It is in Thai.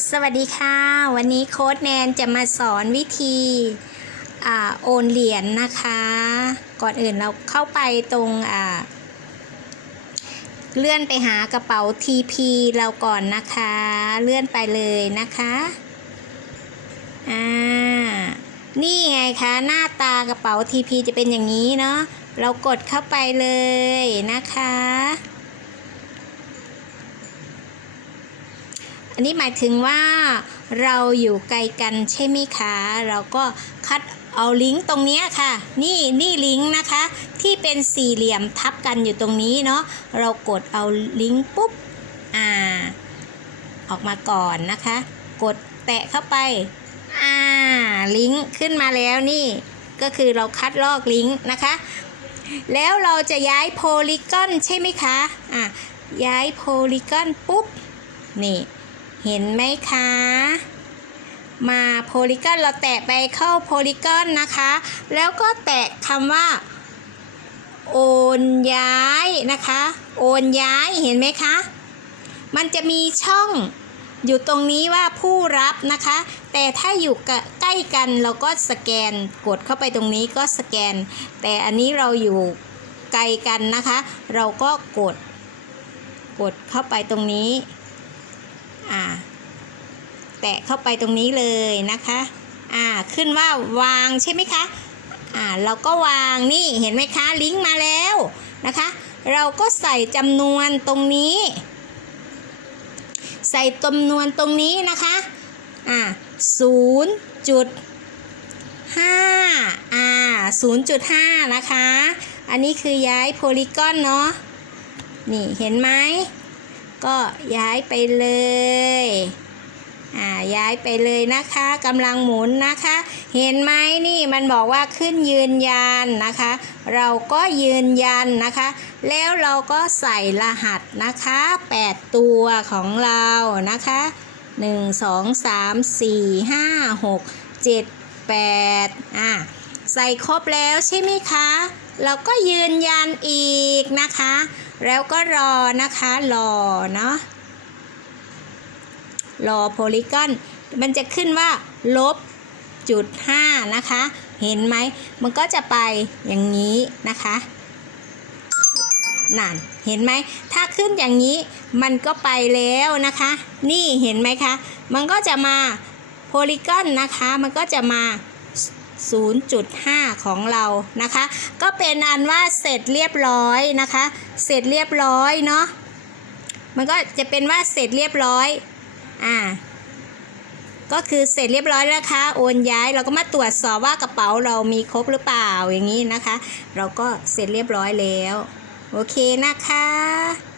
สวัสดีค่ะ วันนี้โค้ดแนนจะมาสอนวิธีอ่าโอนเหรียญนะคะ ก่อนอื่นเราเข้าไปตรงอ่าเลื่อนไปหากระเป๋า TP เราก่อนนะคะ เลื่อนไปเลยนะคะอ่านี่ไงคะหน้าตากระเป๋า TP จะเป็นอย่างนี้เนาะเรากดเข้าไปเลยนะคะ อันนี้หมายถึงว่าเราอยู่ไกลกันใช่ไหมคะ เราก็คัดเอาลิงก์ตรงนี้ค่ะ นี่นี่ลิงก์นะคะ ที่เป็นสี่เหลี่ยมทับกันอยู่ตรงนี้เนาะเรากดเอาลิงก์ปุ๊บอ่าออกมาก่อนนะคะ กดแตะเข้าไปอ่าลิงก์ขึ้นมาแล้วนี่ ก็คือเราคัดลอกลิงก์นะคะ แล้วเราจะย้ายโพลีกอนใช่ไหมคะอะย้ายโพลีกอนปุ๊บนี่ เห็นไหมคะ มาโพลีกอนเราแตะไปเข้าโพลีกอนนะคะ แล้วก็แตะคำว่า โอนย้ายนะคะ โอนย้ายเห็นไหมคะ มันจะมีช่องอยู่ตรงนี้ว่าผู้รับนะคะ แต่ถ้าอยู่ใกล้กันเราก็สแกนกดเข้าไปตรงนี้ก็สแกน แต่อันนี้เราอยู่ไกลกันนะคะ เราก็กด กดเข้าไปตรงนี้ อ่า แตะเข้าไปตรงนี้เลยนะคะ อ่า ขึ้นว่าวางใช่ไหมคะ อ่า เราก็วางนี่เห็นไหมคะ ลิงก์มาแล้วนะคะ เราก็ใส่จำนวนตรงนี้ ใส่จำนวนตรงนี้นะคะ อ่าศูนย์จุดห้าอ่าศูนย์จุดห้านะคะ อันนี้คือย้ายโพลีกอนเนาะ นี่เห็นไหม ก็ย้ายไปเลย อ่า ย้ายไปเลยนะคะกำลังหมุนนะคะ เห็นไหมนี่มันบอกว่าขึ้นยืนยันนะคะ เราก็ยืนยันนะคะ แล้วเราก็ใส่รหัสนะคะ 8 ตัวของเรานะคะ 1 2 3 4 5 6 7 8 อ่า ใส่ครบแล้วใช่ไหมคะ เราก็ยืนยันอีกนะคะ แล้วก็รอนะคะรอเนาะรอโพลีกอนมันจะขึ้นว่าลบจุดห้านะคะ เห็นไหม มันก็จะไปอย่างนี้นะคะนั่นเห็นไหม ถ้าขึ้นอย่างนี้มันก็ไปแล้วนะคะ นี่เห็นไหมคะ มันก็จะมาโพลีกอนนะคะ มันก็จะมา 0.5 ของเรานะคะ ก็เป็นอันว่าเสร็จเรียบร้อยนะคะ เสร็จเรียบร้อยเนาะมันก็จะเป็นว่าเสร็จเรียบร้อยอ่าก็คือเสร็จเรียบร้อยแล้วคะโอนย้ายเราก็มาตรวจสอบว่ากระเป๋าเรามีครบหรือเปล่าอย่างนี้นะคะ เราก็เสร็จเรียบร้อยแล้ว โอเคนะคะ